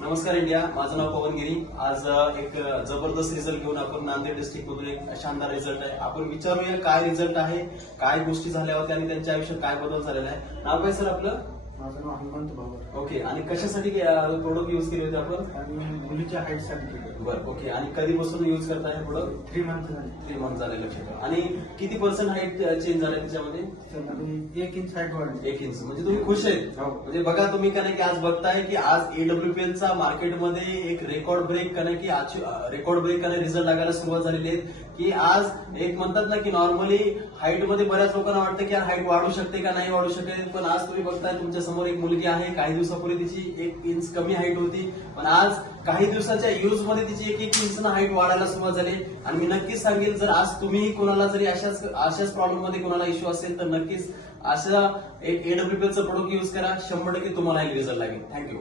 नमस्कार इंडिया, माझं नाव पवन गिरी. आज एक जबरदस्त रिझल्ट घेऊन आपण नांदेड डिस्ट्रिक्ट मधून एक शानदार रिझल्ट आहे. आपण विचारूया काय रिझल्ट आहे, काय गोष्टी झाल्या होत्या आणि त्यांच्या आयुष्यात काय बदल झालेला आहे. नाव काय सर आपलं? माझं नाव हनुमंत भावर. ओके. आणि कशासाठी प्रोडक्ट युज केले होते आपण? आणि मुलीच्या हाईट साठी केलं. बरं. ओके. आणि कधीपासून युज करताय हे प्रोडक्ट? 3 मंथ झाले. 3 मंथ झाले. लक्षात. आणि किती % हाईट चेंज झाले त्याच्यामध्ये? त्यामध्ये 1 इंच हाईट वाढली. 1 इंच. म्हणजे तुम्ही खुश आहेत? हो. म्हणजे बघा तुम्ही का नाही की आज बघताय की आज AWPL चा मार्केटमध्ये एक रेकॉर्ड ब्रेक का नाही की रेकॉर्ड ब्रेक का नाही रिझल्ट लागायला सुरुवात झालेली आहे. की आज एक म्हणतात ना की नॉर्मली हाईट मध्ये बऱ्याच लोकांना वाटतं की हाईट वाढू शकते का नाही वाढू शकते, पण आज तुम्ही बघताय तुमच्या समोर एक मुलगी आहे. काही दिवसापूर्वी तिची 1 इंच कमी हाईट होती, पण आज काही दिवसाच्या यूज मध्ये तिची 1 इंच हाईट वाढायला सुरुवात झाली. आणि मी नक्कीच सांगेल, जर आज तुम्ही कोणाला जरी अशाच प्रॉब्लेम मध्ये कोणाला इश्यू असेल तर नक्कीच अशा एक AWPL चं प्रोडक्ट युज करा. 100% तुम्हाला एक रिझल्ट लागेल. थँक्यू.